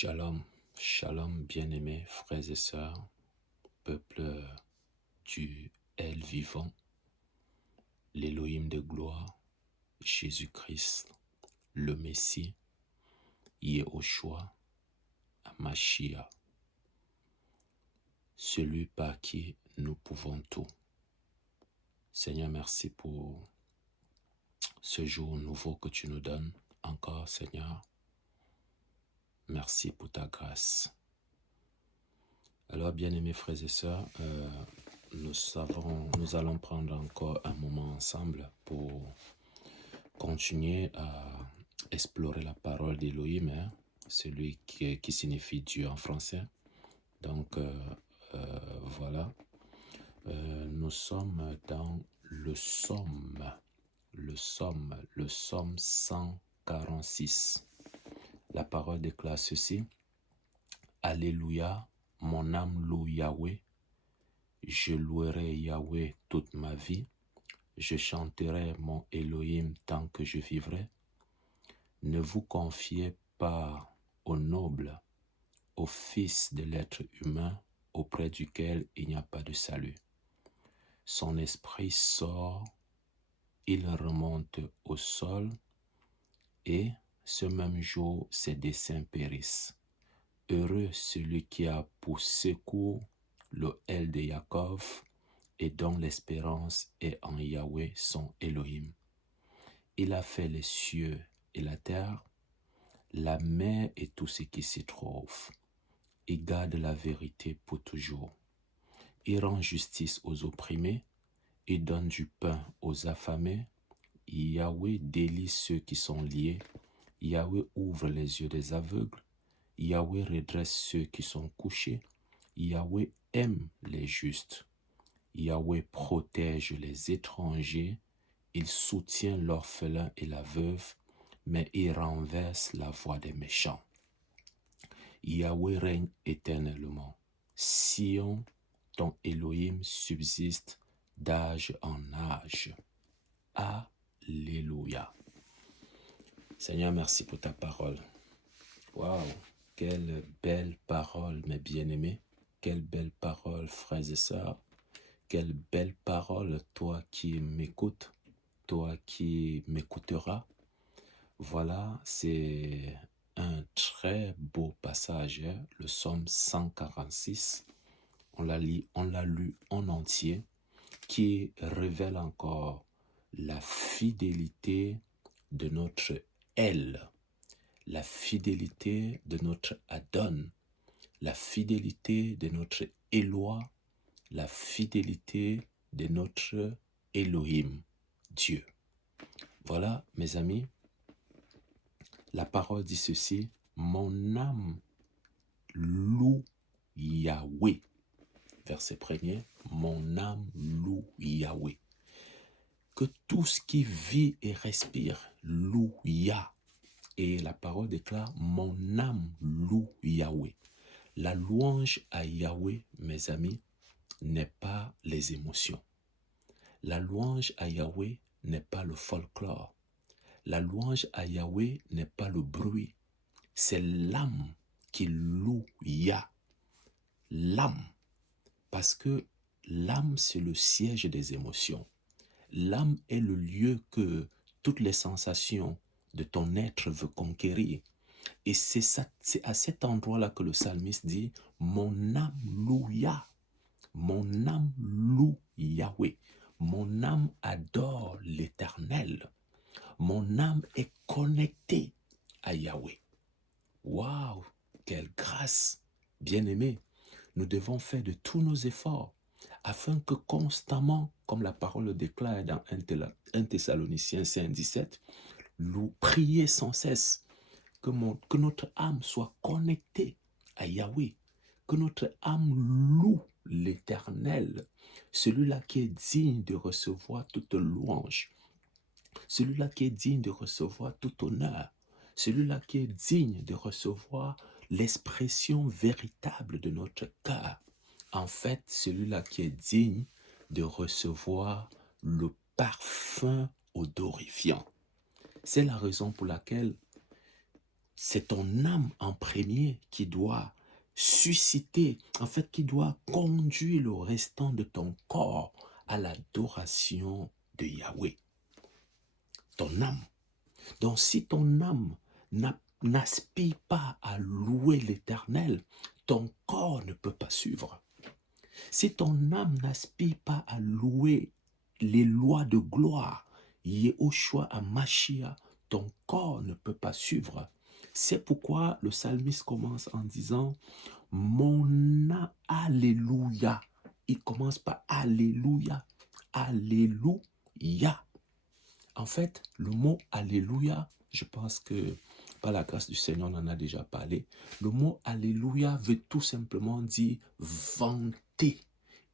Shalom, shalom bien-aimés frères et sœurs, peuple du El vivant, l'Élohim de gloire, Jésus-Christ, le Messie, Yehoshua, Mashiach, celui par qui nous pouvons tout. Seigneur, merci pour ce jour nouveau que tu nous donnes. Encore, Seigneur, merci pour ta grâce. Alors, bien-aimés frères et sœurs, nous allons prendre encore un moment ensemble pour continuer à explorer la parole d'Élohim, celui qui signifie Dieu en français. Donc, voilà, nous sommes dans le psaume 146. La parole déclare ceci: Alléluia, mon âme loue Yahweh, je louerai Yahweh toute ma vie, je chanterai mon Elohim tant que je vivrai. Ne vous confiez pas au noble, au fils de l'être humain auprès duquel il n'y a pas de salut. Son esprit sort, il remonte au sol, et ce même jour ses desseins périssent. Heureux celui qui a pour secours le El de Jacob et dont l'espérance est en Yahweh son Elohim. Il a fait les cieux et la terre, la mer et tout ce qui s'y trouve. Il garde la vérité pour toujours. Il rend justice aux opprimés, il donne du pain aux affamés. Yahweh délie ceux qui sont liés. Yahweh ouvre les yeux des aveugles. Yahweh redresse ceux qui sont couchés. Yahweh aime les justes. Yahweh protège les étrangers. Il soutient l'orphelin et la veuve, mais il renverse la voix des méchants. Yahweh règne éternellement. Sion, ton Elohim subsiste d'âge en âge. Alléluia. Seigneur, merci pour ta parole. Waouh, quelle belle parole, mes bien-aimés. Quelle belle parole, frères et sœurs. Quelle belle parole, toi qui m'écoutes, toi qui m'écouteras. Voilà, c'est un très beau passage, le psaume 146. On l'a lu en entier, qui révèle encore la fidélité de notre El, la fidélité de notre Adon, la fidélité de notre Éloi, la fidélité de notre Elohim, Dieu. Voilà, mes amis, la parole dit ceci: mon âme loue Yahweh. Verset 1er, mon âme loue Yahweh. Que tout ce qui vit et respire loue Yah. Et la parole déclare: mon âme loue Yahweh. La louange à Yahweh, mes amis, n'est pas les émotions. La louange à Yahweh n'est pas le folklore. La louange à Yahweh n'est pas le bruit. C'est l'âme qui loue Yah. L'âme. Parce que l'âme, c'est le siège des émotions. L'âme est le lieu que toutes les sensations de ton être veulent conquérir. Et c'est à cet endroit-là que le psalmiste dit: mon âme loue Yah. Mon âme loue Yahweh. Mon âme adore l'Éternel. Mon âme est connectée à Yahweh. Waouh, quelle grâce! Bien-aimés, nous devons faire de tous nos efforts afin que constamment, comme la parole le déclare dans 1 Thessaloniciens 5,17, prier sans cesse, que notre âme soit connectée à Yahweh, que notre âme loue l'Éternel, celui-là qui est digne de recevoir toute louange, celui-là qui est digne de recevoir tout honneur, celui-là qui est digne de recevoir l'expression véritable de notre cœur. En fait, celui-là qui est digne de recevoir le parfum odorifiant. C'est la raison pour laquelle c'est ton âme en premier qui doit susciter, en fait, qui doit conduire le restant de ton corps à l'adoration de Yahweh. Ton âme. Donc si ton âme n'aspire pas à louer l'Éternel, ton corps ne peut pas suivre. Si ton âme n'aspire pas à louer les lois de gloire, Yehoshua à Mashiach, ton corps ne peut pas suivre. C'est pourquoi le psalmiste commence en disant « Mon âme, Alléluia ». Il commence par « Alléluia ». Alléluia. En fait, le mot « Alléluia », je pense que par la grâce du Seigneur, on en a déjà parlé. Le mot « Alléluia » veut tout simplement dire « vanter ».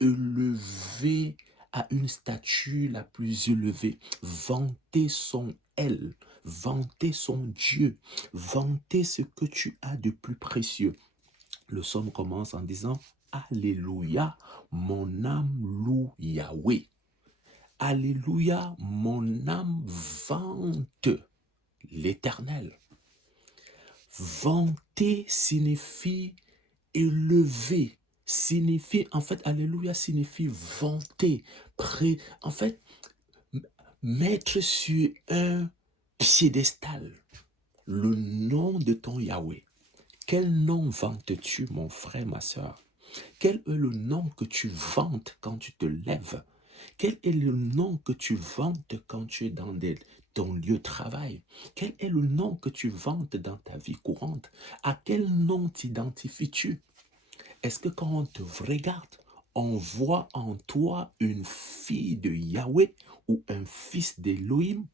Élevé à une statue la plus élevée, vanter son elle, vanter son Dieu, vanter ce que tu as de plus précieux. Le psaume commence en disant Alléluia, mon âme loue Yahweh. Alléluia, mon âme vante l'Éternel. Vanter signifie élever. Signifie, en fait, Alléluia signifie vanter, en fait, mettre sur un piédestal le nom de ton Yahweh. Quel nom vantes-tu, mon frère, ma soeur? Quel est le nom que tu vantes quand tu te lèves? Quel est le nom que tu vantes quand tu es dans ton lieu de travail? Quel est le nom que tu vantes dans ta vie courante? À quel nom t'identifies-tu? Est-ce que quand on te regarde, on voit en toi une fille de Yahweh ou un fils d'Élohim?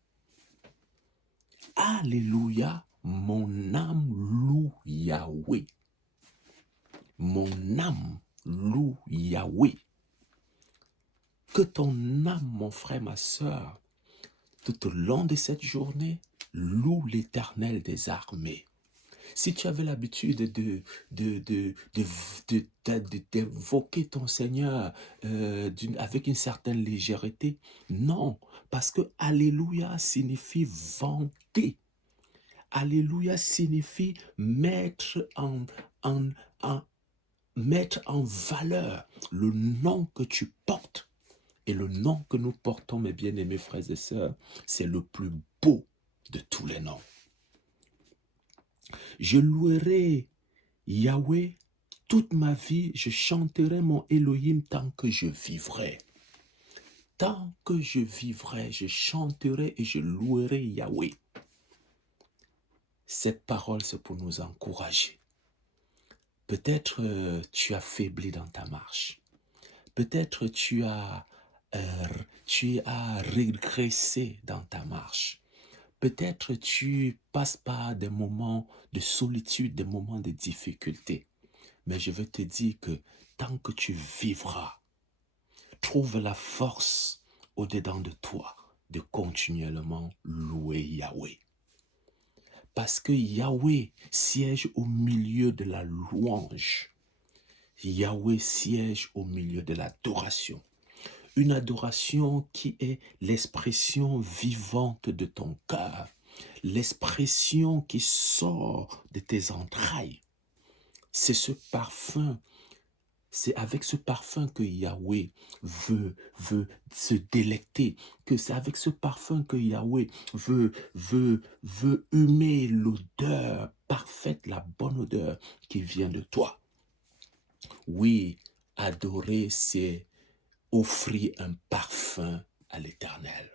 Alléluia, mon âme loue Yahweh. Mon âme loue Yahweh. Que ton âme, mon frère, ma soeur, tout au long de cette journée, loue l'Éternel des armées. Si tu avais l'habitude d'évoquer ton Seigneur avec une certaine légèreté, non, parce que Alléluia signifie vanter. Alléluia signifie mettre mettre en valeur le nom que tu portes. Et le nom que nous portons, mes bien-aimés frères et sœurs, c'est le plus beau de tous les noms. Je louerai Yahweh toute ma vie, je chanterai mon Elohim tant que je vivrai. Tant que je vivrai, je chanterai et je louerai Yahweh. Cette parole, c'est pour nous encourager. Peut-être tu as faibli dans ta marche. Peut-être tu as régressé dans ta marche. Peut-être tu passes par des moments de solitude, des moments de difficulté. Mais je veux te dire que tant que tu vivras, trouve la force au-dedans de toi de continuellement louer Yahweh. Parce que Yahweh siège au milieu de la louange. Yahweh siège au milieu de l'adoration. Une adoration qui est l'expression vivante de ton cœur, l'expression qui sort de tes entrailles. C'est ce parfum, c'est avec ce parfum que Yahweh veut se délecter, que c'est avec ce parfum que Yahweh veut humer l'odeur parfaite, la bonne odeur qui vient de toi. Oui, adorer, c'est offrir un parfum à l'Éternel.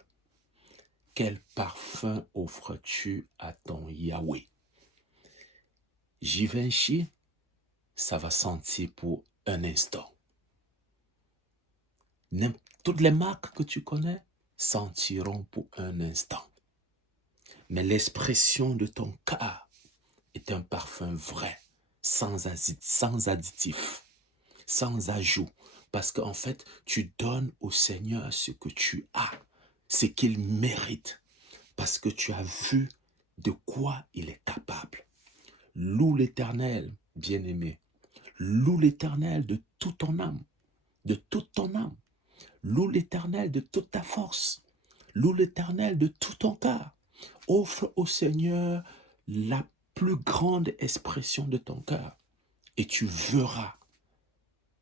Quel parfum offres-tu à ton Yahweh? Givenchy, ça va sentir pour un instant. Toutes les marques que tu connais sentiront pour un instant. Mais l'expression de ton cœur est un parfum vrai, sans additif, sans ajout. Parce qu'en fait, tu donnes au Seigneur ce que tu as, ce qu'il mérite. Parce que tu as vu de quoi il est capable. Loue l'Éternel, bien-aimé. Loue l'Éternel de toute ton âme. De toute ton âme. Loue l'Éternel de toute ta force. Loue l'Éternel de tout ton cœur. Offre au Seigneur la plus grande expression de ton cœur. Et tu verras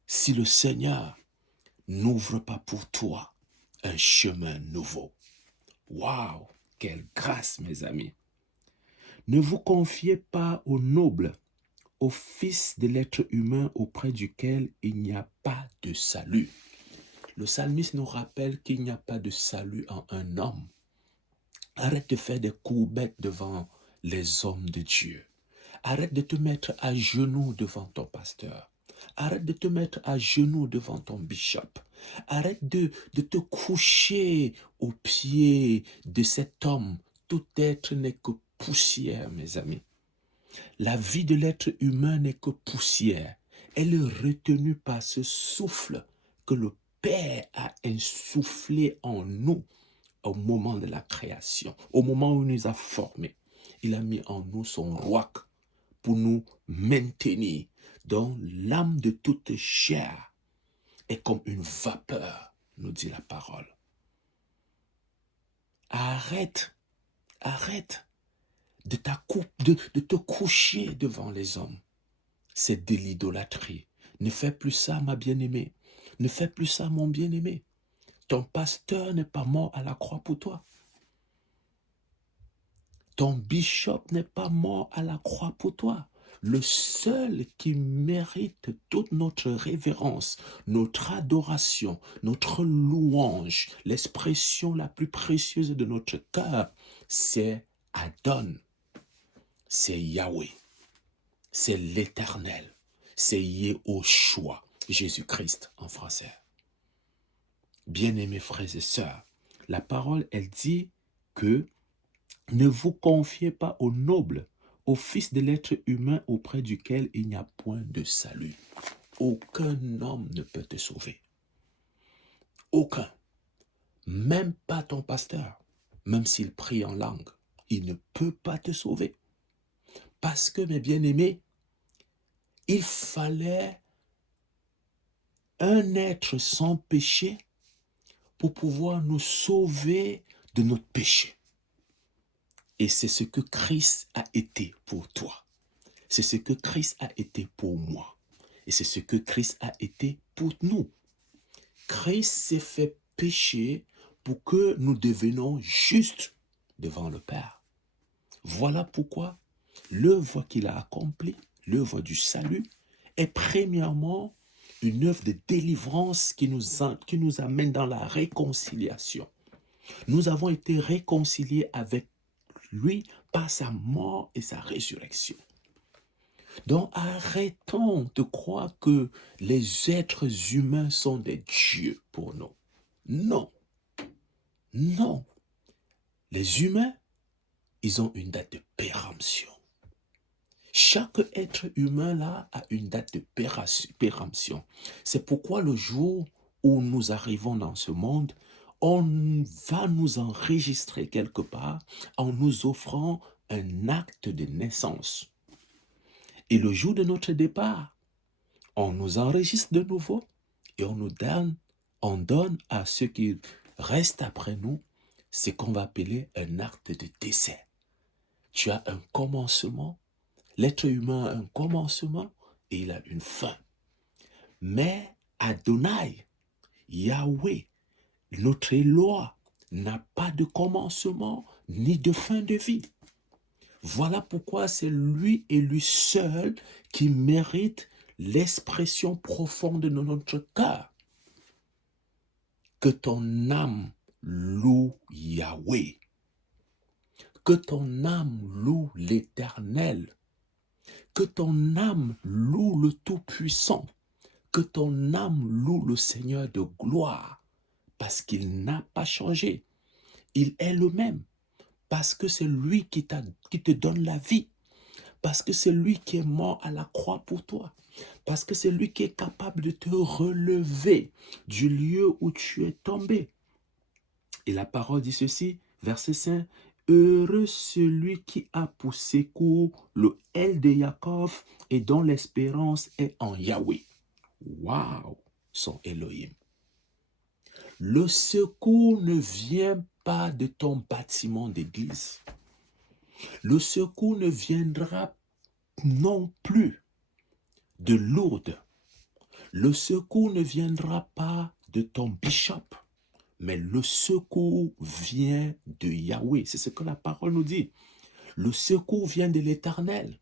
si le Seigneur n'ouvre pas pour toi un chemin nouveau. Waouh, quelle grâce, mes amis. Ne vous confiez pas aux nobles, au fils de l'être humain auprès duquel il n'y a pas de salut. Le psalmiste nous rappelle qu'il n'y a pas de salut en un homme. Arrête de faire des courbettes devant les hommes de Dieu. Arrête de te mettre à genoux devant ton pasteur. Arrête de te mettre à genoux devant ton bishop. Arrête de te coucher aux pieds de cet homme. Tout être n'est que poussière, mes amis. La vie de l'être humain n'est que poussière. Elle est retenue par ce souffle que le Père a insoufflé en nous au moment de la création, au moment où il nous a formés. Il a mis en nous son roi pour nous maintenir. Donc l'âme de toute chair est comme une vapeur, nous dit la parole. Arrête de te coucher devant les hommes. C'est de l'idolâtrie. Ne fais plus ça, ma bien-aimée. Ne fais plus ça, mon bien-aimé. Ton pasteur n'est pas mort à la croix pour toi. Ton bishop n'est pas mort à la croix pour toi. Le seul qui mérite toute notre révérence, notre adoration, notre louange, l'expression la plus précieuse de notre cœur, c'est Adon, c'est Yahweh, c'est l'Éternel, c'est Yehoshua, Jésus-Christ en français. Bien-aimés frères et sœurs, la parole, elle dit que ne vous confiez pas aux nobles, au fils de l'être humain auprès duquel il n'y a point de salut. Aucun homme ne peut te sauver. Aucun. Même pas ton pasteur. Même s'il prie en langue, il ne peut pas te sauver. Parce que, mes bien-aimés, il fallait un être sans péché pour pouvoir nous sauver de notre péché. Et c'est ce que Christ a été pour toi. C'est ce que Christ a été pour moi. Et c'est ce que Christ a été pour nous. Christ s'est fait pécher pour que nous devenions justes devant le Père. Voilà pourquoi l'œuvre qu'il a accomplie, l'œuvre du salut, est premièrement une œuvre de délivrance qui nous amène dans la réconciliation. Nous avons été réconciliés avec lui par sa mort et sa résurrection. Donc arrêtons de croire que les êtres humains sont des dieux pour nous. Non, non. Les humains, ils ont une date de péremption. Chaque être humain là a une date de péremption. C'est pourquoi le jour où nous arrivons dans ce monde, on va nous enregistrer quelque part en nous offrant un acte de naissance. Et le jour de notre départ, on nous enregistre de nouveau et on donne à ceux qui restent après nous ce qu'on va appeler un acte de décès. Tu as un commencement, l'être humain a un commencement et il a une fin. Mais Adonai, Yahweh, notre Éloi, n'a pas de commencement ni de fin de vie. Voilà pourquoi c'est lui et lui seul qui mérite l'expression profonde de notre cœur. Que ton âme loue Yahweh. Que ton âme loue l'Éternel. Que ton âme loue le Tout-Puissant. Que ton âme loue le Seigneur de gloire. Parce qu'il n'a pas changé. Il est le même. Parce que c'est lui qui te donne la vie. Parce que c'est lui qui est mort à la croix pour toi. Parce que c'est lui qui est capable de te relever du lieu où tu es tombé. Et la parole dit ceci, verset 5. Heureux celui qui a pour secours le L de Jacob et dont l'espérance est en Yahweh. Waouh, son Elohim. Le secours ne vient pas de ton bâtiment d'église. Le secours ne viendra non plus de Lourdes. Le secours ne viendra pas de ton bishop, mais le secours vient de Yahweh. C'est ce que la parole nous dit. Le secours vient de l'Éternel.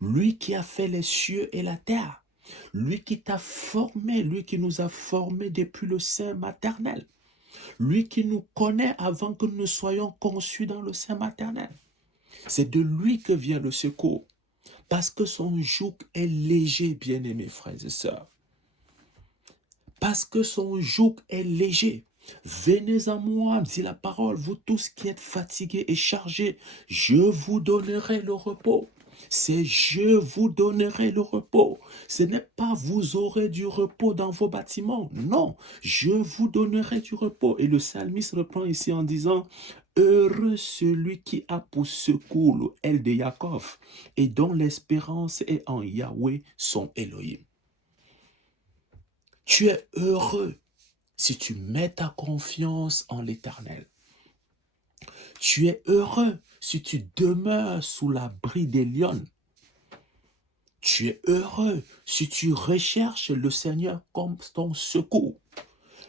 Lui qui a fait les cieux et la terre. Lui qui t'a formé, lui qui nous a formés depuis le sein maternel. Lui qui nous connaît avant que nous soyons conçus dans le sein maternel. C'est de lui que vient le secours. Parce que son joug est léger, bien-aimés frères et sœurs. Parce que son joug est léger. Venez à moi, dit la parole, vous tous qui êtes fatigués et chargés, je vous donnerai le repos. C'est je vous donnerai le repos. Ce n'est pas vous aurez du repos dans vos bâtiments. Non, je vous donnerai du repos. Et le psalmiste reprend ici en disant, heureux celui qui a pour secours le aile de Jacob et dont l'espérance est en Yahweh son Elohim. Tu es heureux si tu mets ta confiance en l'Éternel. Tu es heureux si tu demeures sous l'abri des lions. Tu es heureux si tu recherches le Seigneur comme ton secours.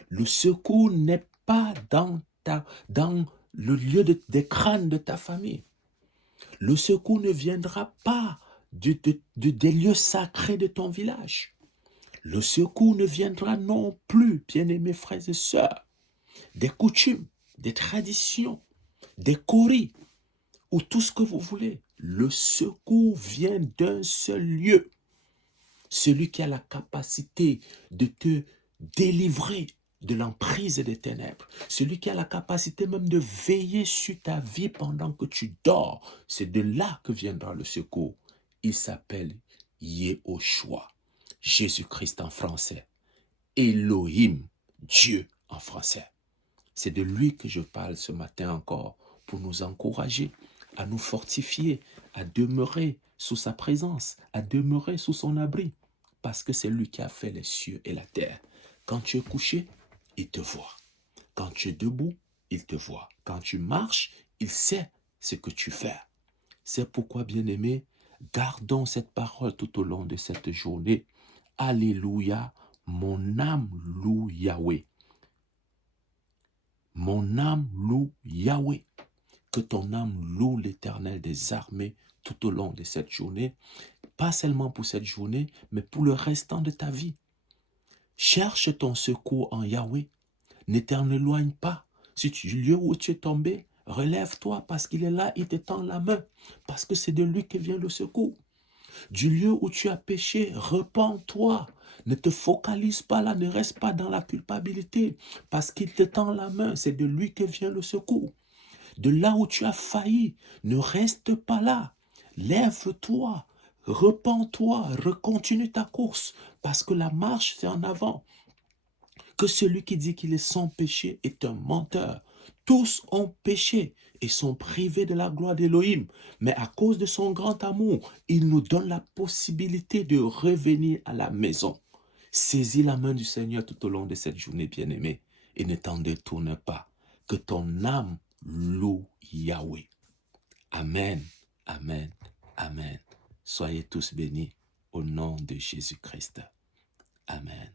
Le secours n'est pas dans le lieu des crânes de ta famille. Le secours ne viendra pas des lieux sacrés de ton village. Le secours ne viendra non plus, bien-aimés frères et sœurs, des coutumes, des traditions, des coris, ou tout ce que vous voulez. Le secours vient d'un seul lieu. Celui qui a la capacité de te délivrer de l'emprise des ténèbres. Celui qui a la capacité même de veiller sur ta vie pendant que tu dors. C'est de là que viendra le secours. Il s'appelle Yehoshua. Jésus-Christ en français. Elohim, Dieu en français. C'est de lui que je parle ce matin encore pour nous encourager, à nous fortifier, à demeurer sous sa présence, à demeurer sous son abri. Parce que c'est lui qui a fait les cieux et la terre. Quand tu es couché, il te voit. Quand tu es debout, il te voit. Quand tu marches, il sait ce que tu fais. C'est pourquoi, bien-aimés, gardons cette parole tout au long de cette journée. Alléluia, mon âme loue Yahweh. Mon âme loue Yahweh. Que ton âme loue l'Éternel des armées tout au long de cette journée. Pas seulement pour cette journée, mais pour le restant de ta vie. Cherche ton secours en Yahweh. Ne t'en éloigne pas. Si tu lieu où tu es tombé, relève-toi parce qu'il est là, il te tend la main. Parce que c'est de lui que vient le secours. Du lieu où tu as péché, repens-toi. Ne te focalise pas là, ne reste pas dans la culpabilité. Parce qu'il te tend la main, c'est de lui que vient le secours. De là où tu as failli, ne reste pas là. Lève-toi, repens-toi, recontinue ta course. Parce que la marche, c'est en avant. Que celui qui dit qu'il est sans péché est un menteur. Tous ont péché et sont privés de la gloire d'Élohim. Mais à cause de son grand amour, il nous donne la possibilité de revenir à la maison. Saisis la main du Seigneur tout au long de cette journée bien-aimée et ne t'en détourne pas. Que ton âme loue Yahweh. Amen, amen, amen. Soyez tous bénis au nom de Jésus-Christ. Amen.